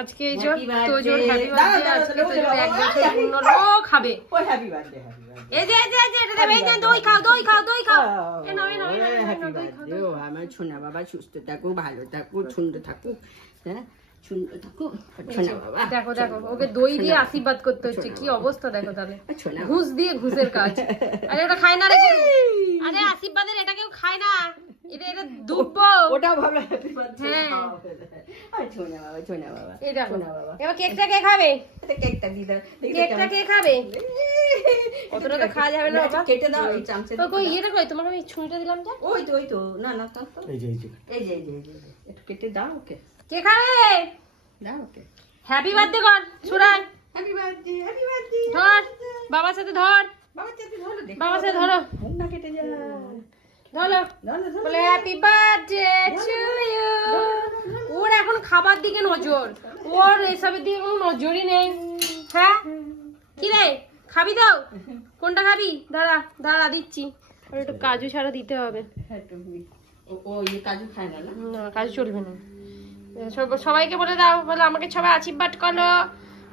আজকে এই যে তোজোর হ্যাপি বার্থডে আজকে তোজোর 1 বছর পূর্ণ লোক খাবে ওই হ্যাপি বার্থডে এই যে এটা দেবে এই যে দই খাও এ নাও হ্যাপি বার্থডে ও আমার সোনা বাবা সুস্থ থাকুক ভালো থাকুক সুন্দর থাকুক হ্যাঁ সুন্দর থাকুক সোনা বাবা দেখো ওকে দই দিয়ে আশীর্বাদ করতে হচ্ছে কি অবস্থা দেখো তাহলে ঘুষ দিয়ে ঘুষের কাজ আরে ওটা খায় না রে আরে আশীর্বাদের এটা কেউ খায় না এটা দুব্ব ওটা ভালো হ্যাপি বার্থডে আর সোনা বাবা এই দেখো এবার কেকটা কে খাবে কেকটা দি দাও কেকটা কে খাবে কতটা তো খাওয়া যাবে না বাবা কেটে দাও এই চামচে কই এটা কই তোমাকে আমি ছুঁইটা দিলাম যা ওই তো না এই যে একটু কেটে দাও ওকে কে খাবে দাও ওকে হ্যাপি বার্থডে কর সুরাই হ্যাপি বার্থডে ধর বাবার সাথে ধর বাবার সাথে ধরো মুখ না কেটে যা ধরো বলে হ্যাপি বার্থডে টু ইউ ওর এখন খাবার দিকে নজর ওর এসবের দিকে কোনো নজরই নেই হ্যাঁ কি রে খাবি দাও কোনটা খাবি দাঁড়া দিচ্ছি আর একটু কাজু ছাড়া দিতে হবে ও এই কাজু খায় না না কাজু চলবে না সবাইকে বলে দাও বলে আমাকে সবাই আশীর্বাদ করো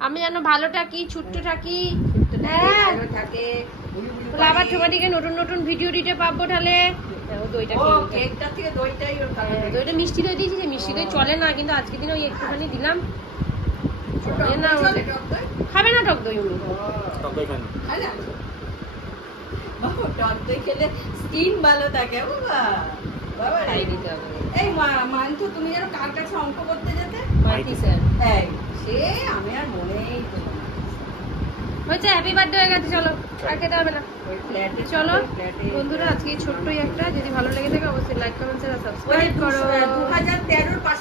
আমি যেন ভালো থাকি ছোট্ট থাকি আবার তোমাদেরকে নতুন ভিডিও দিতে পারবো তাহলে দইটা মিষ্টি দই দিয়েছি মিষ্টি দই চলে না কিন্তু আজকে দিন ওই একটুখানি দিলাম খাবে না টক দই উনি টক দই খেলে স্কিন ভালো থাকে বাবা এই মানছো তুমি যেন কার কাছে অঙ্ক করতে যেতে সে আমি আর মনেই হয়েছে হ্যাপি বার্থডে হয়ে গেছে চলো আর খেতে হবে না চলো বন্ধুরা আজকে ছোট্টই একটা যদি ভালো লেগে থাকে অবশ্যই লাইক কমেন্ট আর সাবস্ক্রাইব করো 2013 পাশে